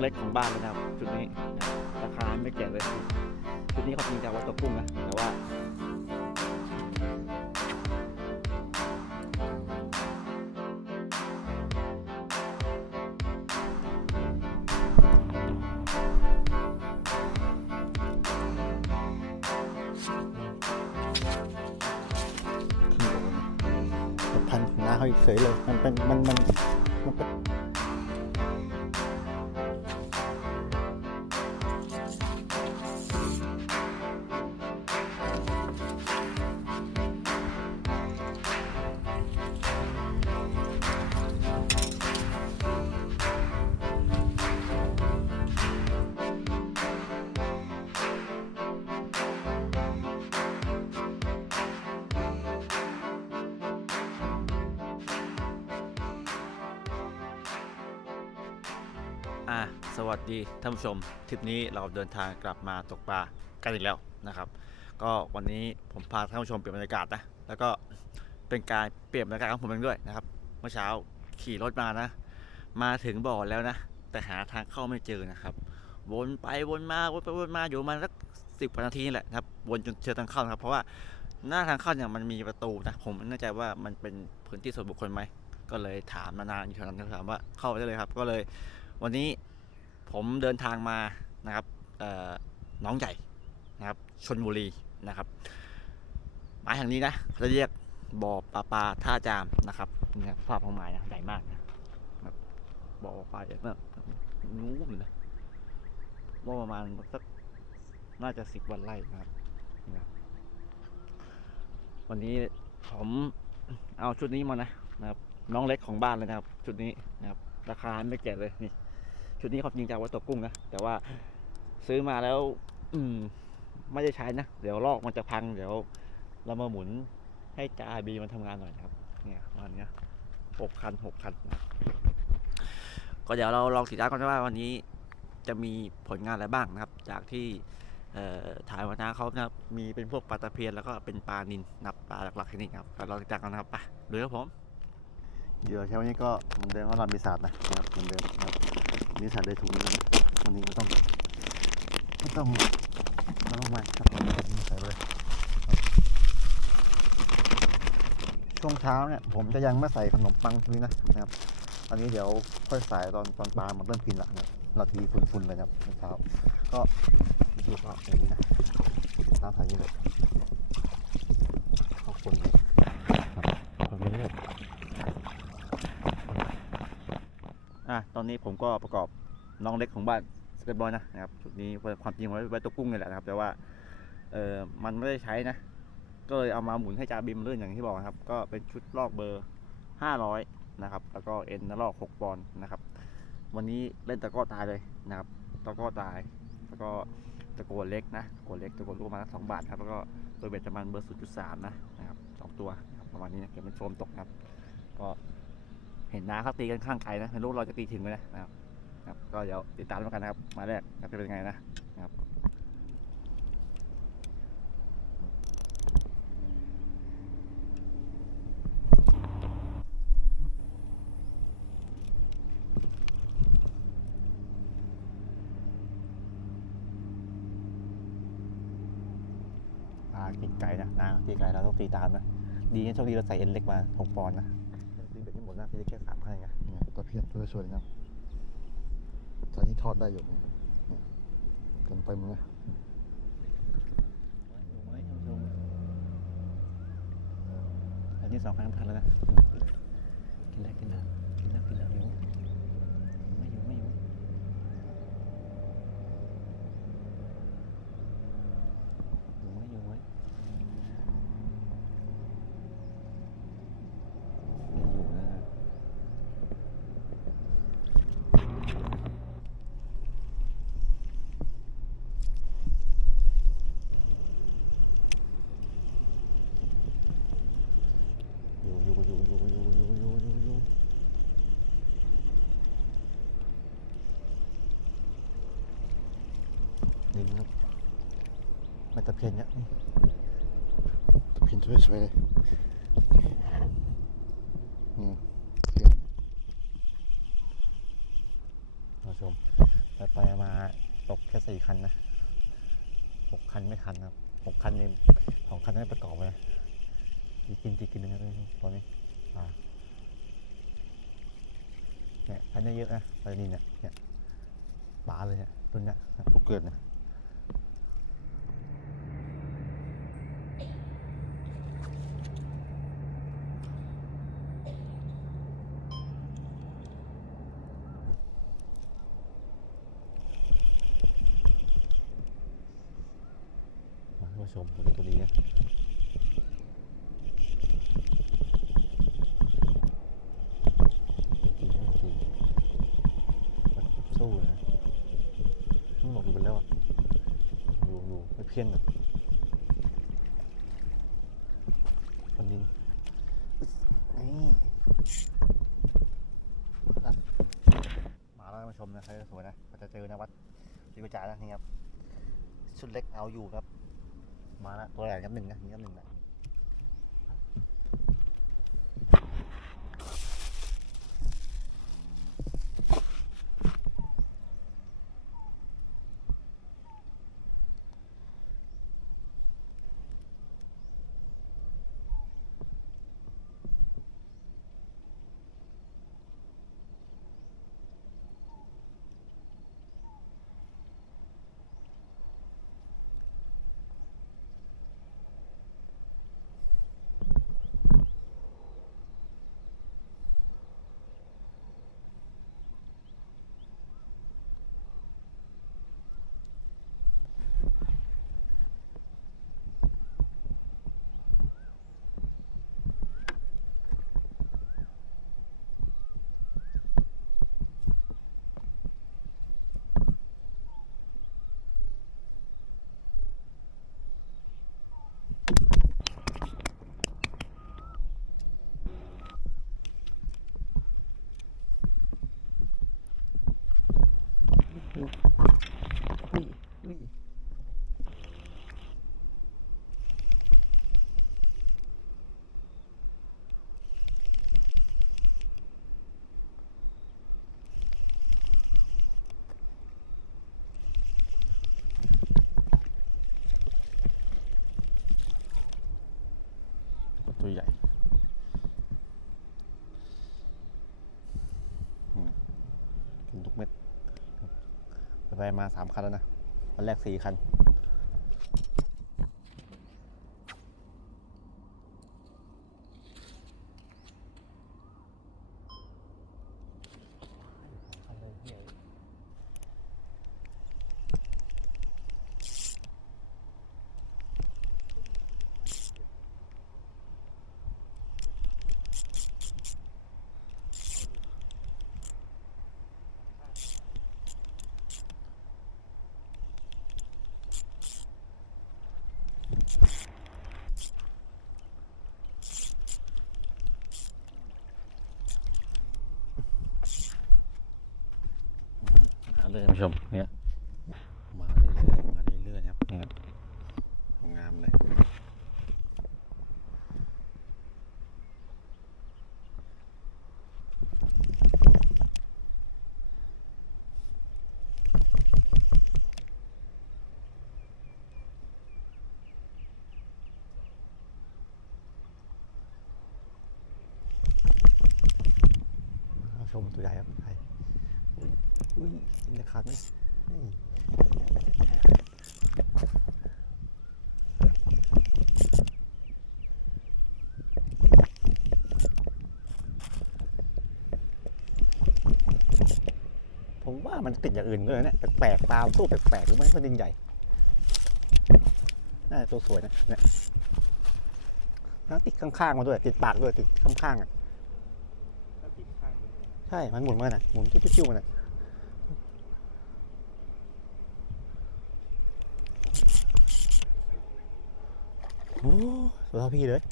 เล็กของบ้านเลยนะครับชุดนี้นะครับราคาไม่แก่เลยชุดนี้เขาจริงจากวัดตัวกุ้งนะแต่ว่าพันหน้าเขาอีกเฉยเลย มันเป็นมันมันมันเป็น อะสวัสดีท่านผู้ชมทริปนี้เราเดินทางกลับมาตกปลากันอีกแล้วนะครับ ก็วันนี้ผมพาท่านผู้ชมเปลี่ยนบรรยากาศนะแล้วก็เป็นการเปลี่ยนบรรยากาศของผมเองด้วยนะครับ เมื่อเช้าขี่รถมานะ มาถึงบ่อแล้วนะ แต่หาทางเข้าไม่เจอนะครับ วนไปวนมาวนไปวนมาอยู่มาสักสิบกว่านาทีนี่แหละนะครับวนจนเจอทางเข้านะครับเพราะว่าหน้าทางเข้าเนี่ยมันมีประตูนะผมไม่แน่ใจว่ามันเป็นพื้นที่ส่วนบุคคลไหมก็เลยถามนานๆอยู่แถวนั้นก็ถามว่าเข้าได้เลยครับ ก็เลย วันนี้ผมเดินทางมานะครับน้องใหญ่นะครับชนบุรีนะครับหมายแห่งนี้นะเขาเรียกบ่อปลาปลาท่าจามนะครับนี่ครับภาพของหมายนะใหญ่มากนะบ่อปลาใหญ่มากนู้นเลยนะว่าประมาณสักน่าจะสิบวันไร่นะครับนะวันนี้ผมเอาชุดนี้มานะนะครับ น้องเล็กของบ้านเลยนะครับ ชุดนี้นะครับ ราคาไม่แก่เลยนี่ ชุดนี้เขาจริงจากวัดตกกุ้งนะแต่ว่าซื้อมาแล้ว อืม ไม่ได้ใช้นะ เดี๋ยวลอกมันจะพัง เดี๋ยว เรามาหมุนให้จ่าบีมันทำงานหน่อยนะครับ เนี่ยประมันนี้หกคันหกคันนะก็เดี๋ยวเราลองติดตามกันว่าวันนี้จะมีผลงานอะไรบ้างนะครับ จากที่ถ่ายวันน้าเขานะครับมีเป็นพวกปลาตะเพียนแล้วก็เป็นปลานินนับปลาหลักๆที่นี่ครับเราติดตามกันนะครับไปดูครับผมเหยื่อเช้านี้ก็เหมือนเดิมว่าเรามีศาสตร์นะนะครับเหมือนเดิมนะครับ มีศาสตร์ได้ถูกนี้นะวันนี้ก็ต้องก็ต้องเราต้องมาครับใส่ไปเลยครับช่วงเช้าเนี่ยผมจะยังไม่ใส่ขนมปังตรงนี้นะนะครับอันนี้เดี๋ยวค่อยใส่ตอนตอนปลามันเริ่มกินละนะครับเราทีฝุ่นๆเลยนะครับเช้า ก็ดูก็อย่างนี้นะน้ำใส่นี่เลยเอาคนเลยครับคนนี้เลย อะตอนนี้ผมก็ประกอบน้องเล็กของบ้านสเก็ตบอลนะนะครับจุดนี้ความจริงไว้ไว้ตัวกุ้งนี่แหละนะครับ แต่ว่าเออมันไม่ได้ใช้นะ ก็เลยเอามาหมุนให้จาบิมเลื่อนอย่างที่บอกนะครับ ก็เป็นชุดลอกเบอร์ 500 นะครับ แล้วก็เอ็นลอก 6 ปอนด์นะครับ วันนี้เล่นตะก้อตายเลยนะครับ ตะก้อตาย แล้วก็ตะโกนเล็กนะตะโกนเล็กตะโกนลูกประมาณสองบาทครับ แล้วก็ตัวเบ็ดประมาณเบอร์ 0.3 นะนะครับสองตัว ประมาณนี้นะเก็บเป็นโฟมตกครับ ก็ เห็นน้าเขาตีกันข้างไกลนะไม่รู้เราจะตีถึงไหมนะครับครับ ก็เดี๋ยวติดตามแล้วกันนะครับ มาแรกจะเป็นยังไงนะนะครับปลากินไก่นะนาตีไก่เราต้องตีตามนะ ดีนะโชคดีเราใส่เอ็นเล็กมาหกปอนด์นะ ตีเบ็ดนี่หมดนะตีได้แค่สามพันเองนะเนี่ยตะเพียนตัวสวยนะครับตอนนี้ทอดได้อยู่เนี่ยเนี่ยเต็มเต็มเลยอันนี้สองพันพันแล้วนะ อยู่อยู่อยู่อยู่อยู่อยู่อยู่ลิงครับมาตะเพียนเนี่ยตะเพียนสวยๆเลยนี่มาชมไปไปมาตกแค่สี่คันนะหกคันไม่ทันครับหกคันนี่สองคันไม่ประกอบเลย นะอีกกินตีกินหนึงนะตอนนี้อ่าเนี่ยอันนี้เยอะนะอันนี้เนี่ยเนี่ยป๋าเลยเนี่ยต้นเนี้ยตุกเกิดเนี่ยมาท่านผู้ชมตัวนี้ตัวดีนะตัวดีตัวดีมันสู้เลยนะมันบอกอยู่ไปแล้วอะอยู่อยู่ไม่ เพี้ยนอะคนดินนี่ครับมาแล้วมาชมนะใครสวยนะก็จะเจอนะวัดศรีประจานะนี่ครับชุดเล็กเอาอยู่ครับ มาแล้วตัวใหญ่ครับหนึ่งนะนี่ครับหนึ่งนะอุ้ยอุ้ย ตัวใหญ่กินทุกเม็ดไปมาสามคันแล้วนะวันแรกสี่คัน หา เลยท่านผู้ชมเนี่ยมาเรื่อยๆมาเรื่อยๆนะครับเนี่ยงามเลยเอาชมตัวใหญ่ครับไทยอุ้ยอุ้ย จะขาดไหมนี่ผมว่ามันติดอย่างอื่นด้วยนะเนี่ยแปลกๆตามตู้แปลกๆหรือไม่ก็ดินใหญ่น่าจะตัวสวยนะเนี่ยแล้วติดข้างๆมาด้วย ติดปากด้วยติดข้างๆอะใช่ มันหมุนมาน่ะหมุนจิ้วๆมาน่ะ โอ้สวยเท่าพี่เลย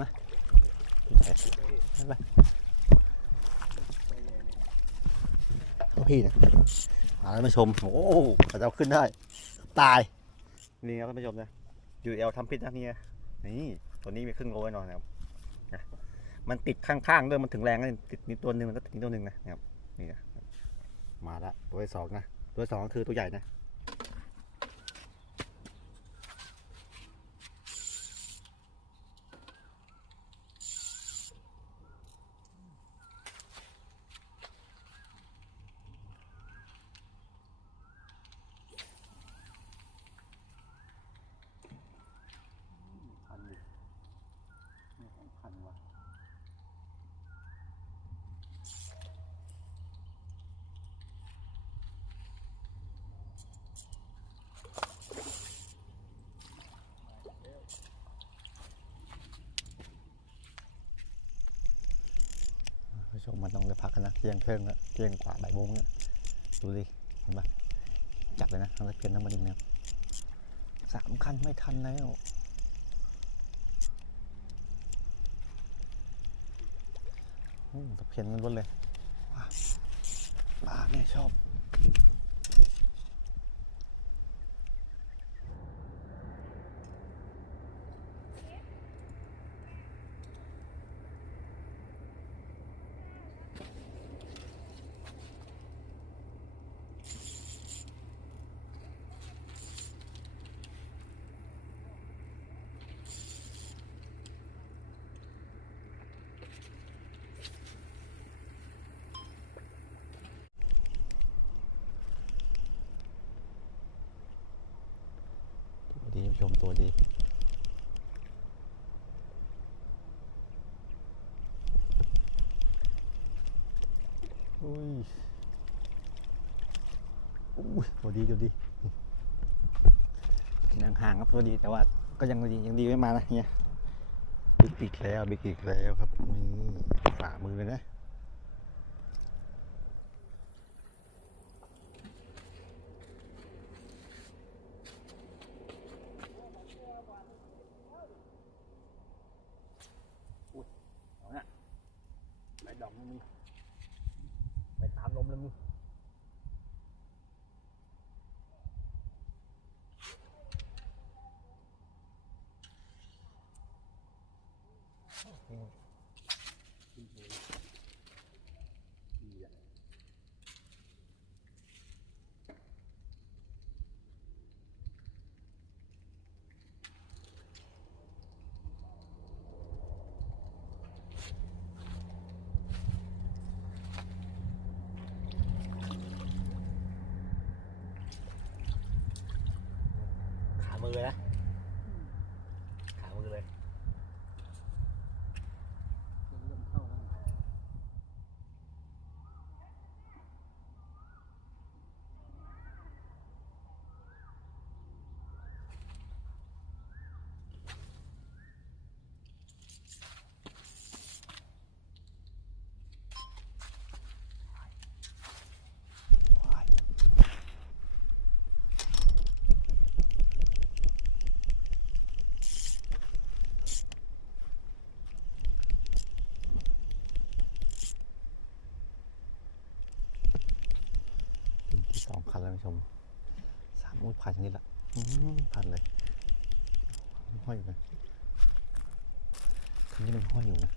มาไปเท่าพี่นี่ยมาแล้วมาชม โอ้กระเจ้าขึ้นได้ ตาย นี่ครับท่านผู้ชมนะยูเอลทำพิษนะเนี่ยนี่ตัวนี้มีครึ่งโลแน่นอนนะครับมันติดข้างๆด้วยมันถึงแรงก็ติดนิดตัวหนึ่งมันก็ติดนิดตัวหนึ่งนะครับนี่นะมาละตัวที่สองนะ ตัวสองคือตัวใหญ่นะ พันดิไม่ต้องพันวะผู้ช มมันต้องเลยพักกันนะเที่ยงเครื่องแล้วเที่ยงกว่าบ่ายโมงเนี่ยดูดิเห็นปะจับเลยนะทั้งตะเพียนทั้งมันดินเนี่ยสามคันไม่ทันแล้วตะเพียนกันล้วนเลยว้าปลาแม่ชอบ วชมตัวดี อุ้ยอุ้ยตัวดีตัวดีกินห่างครับตัวดีแต่ว่าก็ยังดียังดีไม่มานะเฮียบิ๊กอีกแล้วบิ๊กอีกแล้วครับนี่ฝ่ามือเลยนะ เอาเนี่ยไปดอกมันมีไปตามลมเลยมึง ขามือนะ ขามือเลย เป็นที่สองคันแล้วท่าน ผู้ชมสามอุ้ยพันชนิดละพันเลยห้อยอยู่นะคันนี้มันห้อยอยู่นะ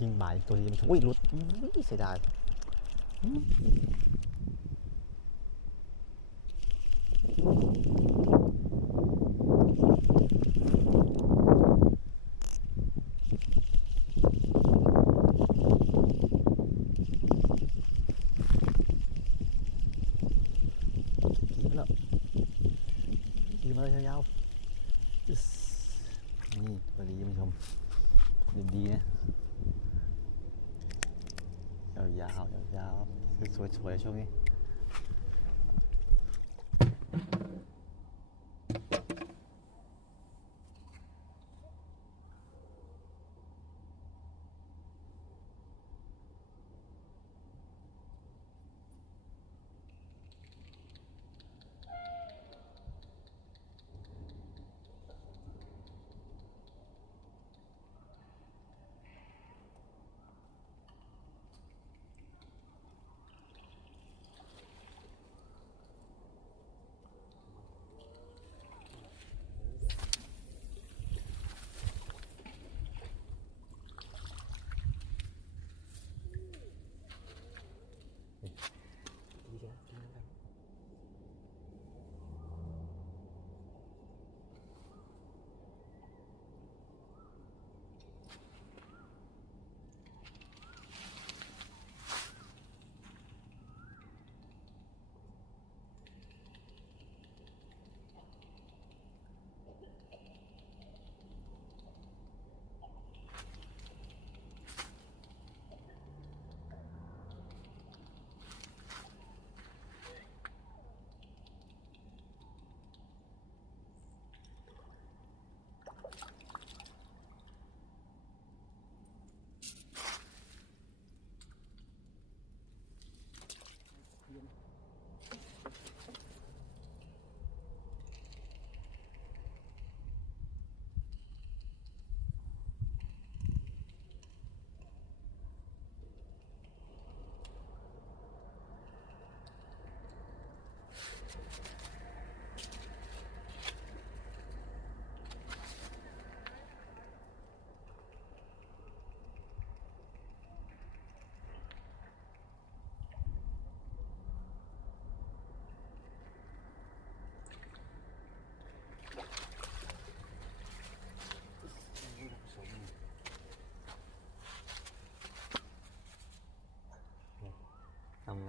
ยิงบ่ายตัวนี้มันอุ้ยหลุดอุ้ยเสียดายอืมกินแล้วกินมาเลยยาวๆอิ๊สนี่ตัวนี้คุณผู้ชมดีๆนะ ยาวๆยาวๆคือส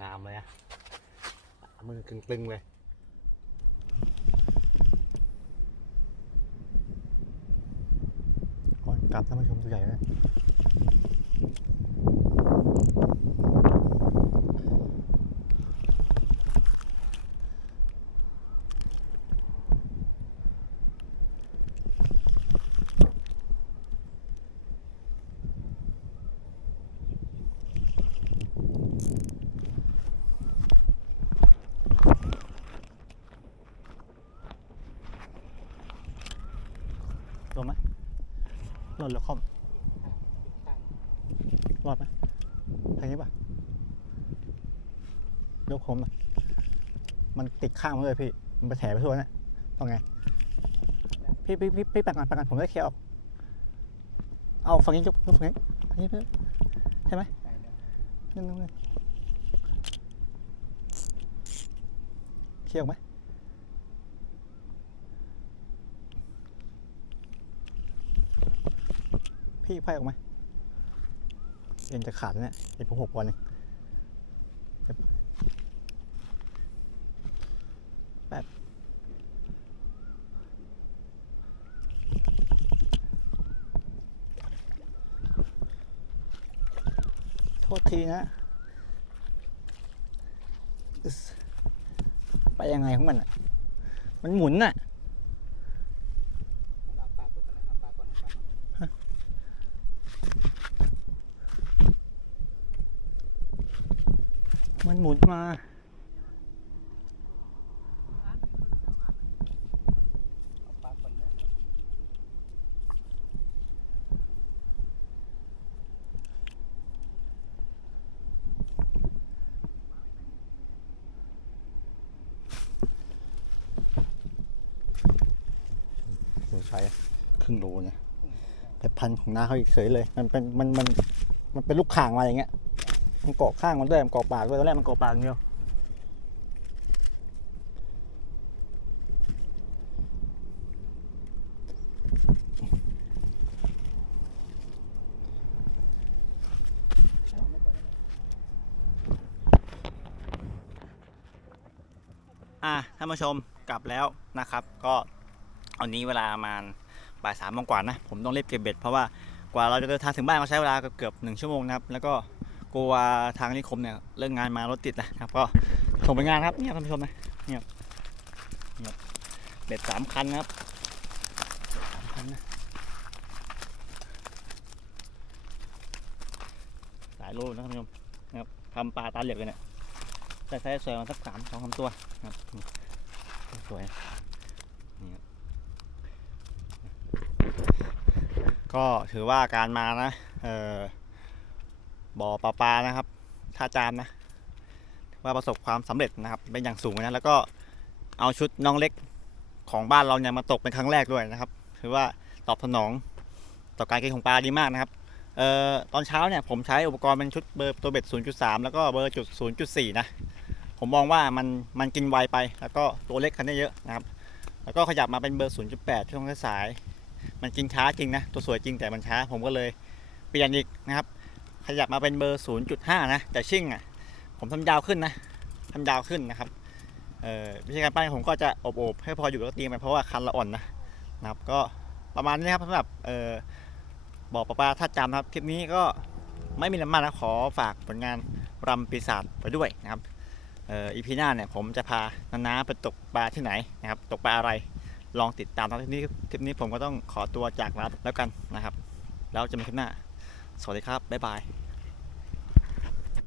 งามเลยอะมือตึงๆเลยก่อนกลับท่านผู้ชมตัวใหญ่เลยโดนไหมหล่นหรือคอมรอดไหมทางนี้ป่ะ ยกโคมน่อยมันติดข้างมาเลยพี่ มันไปแถไปทั่วเนี่ยต้องไง พี่พี่พี่พี่ปักกันปักกันผมได้เคลียร์ออก เอาฝั่งนี้ยกยกฝั่งนี้อันนี้เพื่อใช่ไหมนั่นนั่นเคลียร์ออกไหมพี่ไฟออกไหมเอ็นจะขาดแล้วเนี่ยเอ็นผมหกวันเองแป๊บโทษทีนะอึ๊สไปยังไงของมันอะ มันหมุนน่ะมันหมุนมา โดใช้ครึ่งโลเนี่ยแต่พันของน้าเขาอีกเฉยเลย มันเป็นมันมันมันเป็นลูกข่างมาอย่างเงี้ย มันเกาะข้างมันด้วยมันเกาะปากด้วยตอนแรกมันเกาะปากอย่างเดียวอะท่านผู้ชมกลับแล้วนะครับ ก็อันนี้เวลาประมาณ บ่ายสามโมงกว่านะ ผมต้องรีบเก็บเบ็ดเพราะว่ากว่าเราจะเดินทางถึงบ้านก็ใช้เวลาเกือบหนึ่งชั่วโมงนะครับ แล้วก็กลัวทางนิคมเนี่ยเรื่องงานมารถติดนะครับ ก็ส่งไปงานครับเนี่ยท่านผู้ชมนะเนี่ยเนี่ยเบ็ดสามคันนะครับสามคันนะหลายโลนะท่านผู้ชมนะครับทำปลาตาเหลือกเลยเนี่ยได้ไซส์สวยมาสักสามสองสามตัวนะครับสวยนี่ครับ ก็ถือว่าการมานะเออบ่อปลาปลานะครับท่าจามนะว่าประสบความสำเร็จนะครับเป็นอย่างสูงนะแล้วก็เอาชุดน้องเล็กของบ้านเราเนี่ยมาตกเป็นครั้งแรกด้วยนะครับถือว่าตอบสนองต่อการกินของปลาดีมากนะครับเอ่อตอนเช้าเนี่ยผมใช้อุปกรณ์เป็นชุดเบอร์ตัวเบ็ด 0.3 แล้วก็เบอร์จุด 0.4 นะ ผมมองว่ามันมันกินไวไป แล้วก็ตัวเล็กคันนี้เยอะนะครับ แล้วก็ขยับมาเป็นเบอร์ 0.8 ช่วงสาย มันกินช้าจริงนะ ตัวสวยจริงแต่มันช้า ผมก็เลยเปลี่ยนอีกนะครับ ขยับมาเป็นเบอร์ 0.5 นะ แต่ชิ่งอะ ผมทำยาวขึ้นนะทำยาวขึ้นนะครับวิธีการปั้นผมก็จะอบๆให้พออยู่แล้วตีมันเพราะว่าคันละอ่อนนะนะครับก็ประมาณนี้ครับสำหรับบอกปลาปลาท่าจำนะครับคลิปนี้ก็ไม่มีน้ำมันนะขอฝากผลงานรำปีศาจไปด้วยนะครับอีพีหน้าเนี่ยผมจะพานานาไปตกปลาที่ไหนนะครับตกปลาอะไร ลองติดตามตอนที่นี้คลิปนี้ผมก็ต้องขอตัวจากลาแล้วกันนะครับ แล้วเจะมีคลิปหน้า สวัสดีครับ บ๊ายบาย